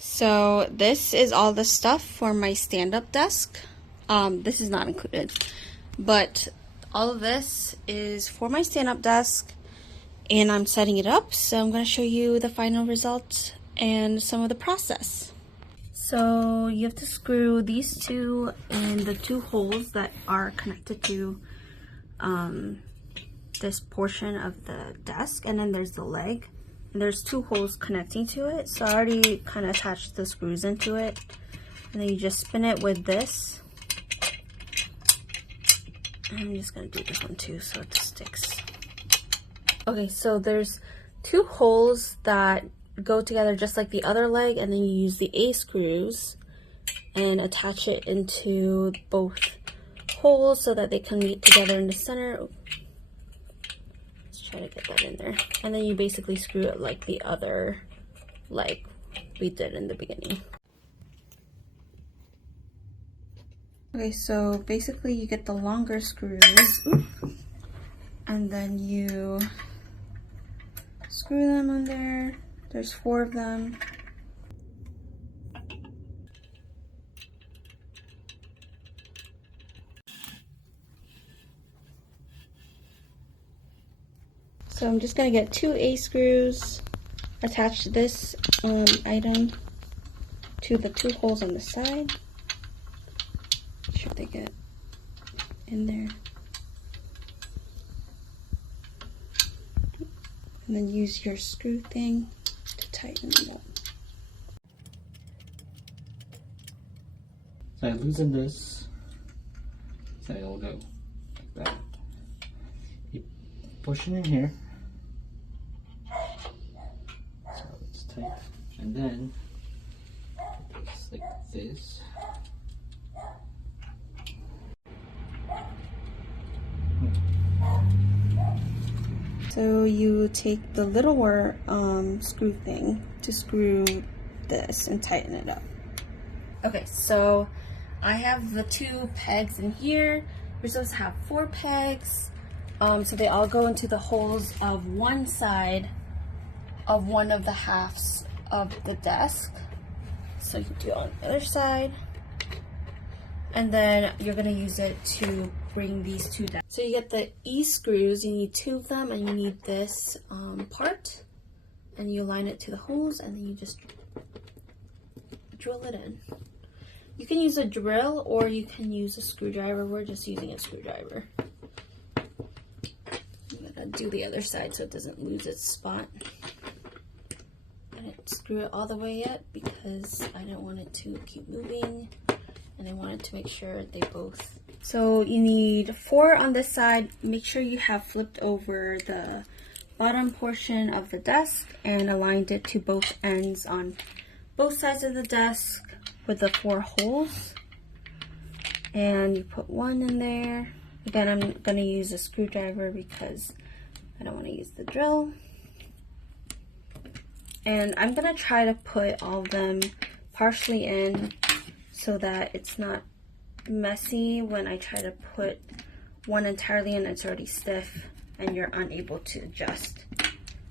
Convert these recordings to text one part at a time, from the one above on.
So this is all the stuff for my stand-up desk. This is not included, but all of this is for my stand-up desk, and I'm setting it up. So I'm going to show you the final result and some of the process. So you have to screw these two in the two holes that are connected to this portion of the desk, and then there's the leg. And there's two holes connecting to it, so I already kind of attached the screws into it, and then you just spin it with this. And I'm just going to do this one too so it sticks. Okay, so there's two holes that go together just like the other leg, and then you use the A screws and attach it into both holes so that they can meet together in the center. Try to get that in there, and then you basically screw it like the other leg we did in the beginning. Okay, so basically you get the longer screws, and then you screw them on there. There's 4 of them. So I'm just going to get 2 A screws, attach this item to the 2 holes on the side. Make sure they get in there. And then use your screw thing to tighten it up. So I loosen this, so it'll go like that. You push it in here. And then it's like this. So you take the littler screw thing to screw this and tighten it up. Okay, so I have the 2 pegs in here. We're supposed to have 4 pegs. So they all go into the holes of one side of one of the halves of the desk. So you do it on the other side, and then you're going to use it to bring these 2 down. So you get the E screws, you need 2 of them, and you need this part, and you align it to the holes, and then you just drill it in. You can use a drill or you can use a screwdriver. We're just using a screwdriver. I'm going to do the other side so it doesn't lose its spot. I didn't screw it all the way yet because I didn't want it to keep moving, and I wanted to make sure they both. So you need 4 on this side. Make sure you have flipped over the bottom portion of the desk and aligned it to both ends on both sides of the desk with the 4 holes. And you put 1 in there. Again, I'm going to use a screwdriver because I don't want to use the drill. And I'm going to try to put all of them partially in so that it's not messy when I try to put one entirely in. It's already stiff and you're unable to adjust.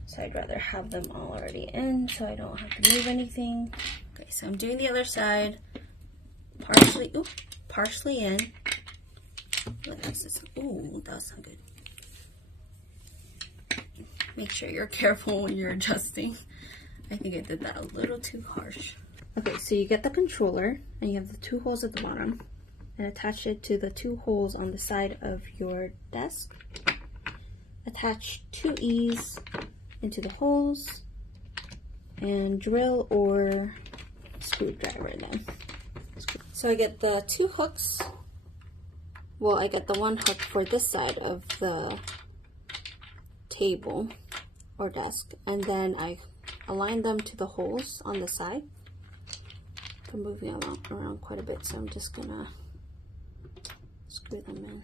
So I'd rather have them all already in so I don't have to move anything. Okay, so I'm doing the other side partially in. Ooh, that sounds good. Make sure you're careful when you're adjusting. I think I did that a little too harsh. Okay, so you get the controller and you have the 2 holes at the bottom, and attach it to the 2 holes on the side of your desk. Attach 2 E's into the holes and drill or screwdriver them. So I get the 2 hooks. Well, I get the 1 hook for this side of the table or desk, and then I align them to the holes on the side. They're moving around quite a bit, so I'm just gonna screw them in.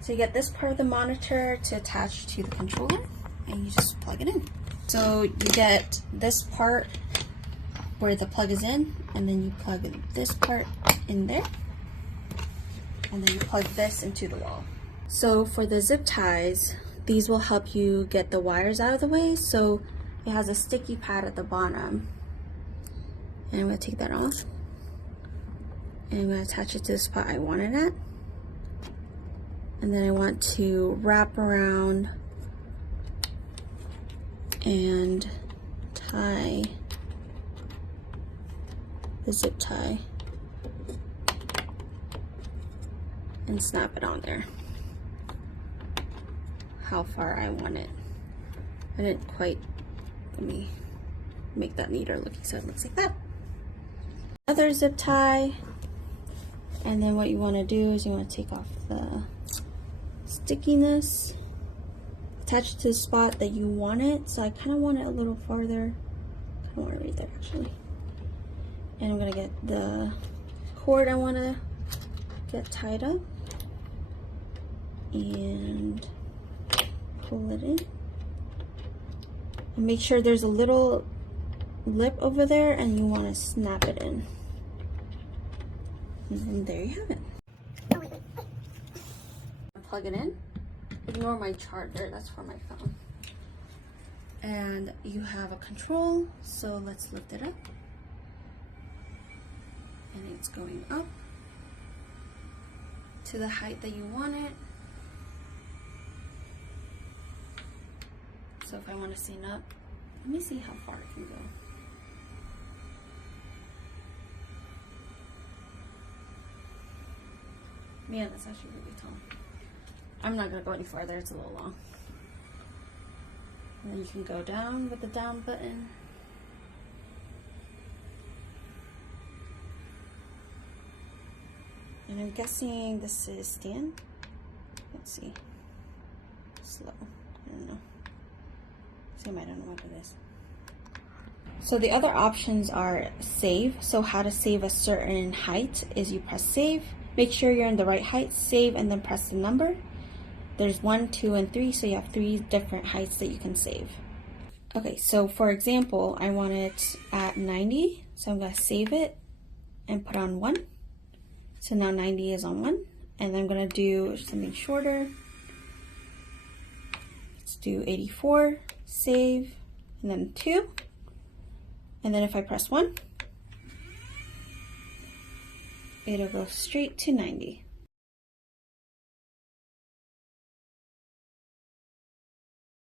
So you get this part of the monitor to attach to the controller, and you just plug it in. So you get this part where the plug is in, and then you plug this part in there, and then you plug this into the wall. So for the zip ties, these will help you get the wires out of the way. So it has a sticky pad at the bottom. And I'm going to take that off. And I'm going to attach it to the spot I want it at. And then I want to wrap around and tie the zip tie and snap it on there how far I want it. I didn't quite, let me make that neater looking so it looks like that. Another zip tie, and then what you want to do is you want to take off the stickiness, attach it to the spot that you want it. So I kind of want it a little farther, I want it right there actually. And I'm going to get the cord I want to get tied up and pull it in. And make sure there's a little lip over there and you want to snap it in. And there you have it. Plug it in. Ignore my charger, that's for my phone. And you have a control, so let's lift it up. And it's going up to the height that you want it. So if I want to stand up, let me see how far it can go. Man, that's actually really tall. I'm not going to go any farther, it's a little long. And then you can go down with the down button. And I'm guessing this is stand. Let's see. Slow. I don't know. Sam, I don't know what it is. So the other options are save. So how to save a certain height is you press save. Make sure you're in the right height, save, and then press the number. There's 1, 2, and 3, so you have 3 different heights that you can save. Okay, so for example, I want it at 90, so I'm going to save it and put on 1. So now 90 is on 1, and I'm going to do something shorter. Let's do 84, save, and then 2. And then if I press 1, it'll go straight to 90.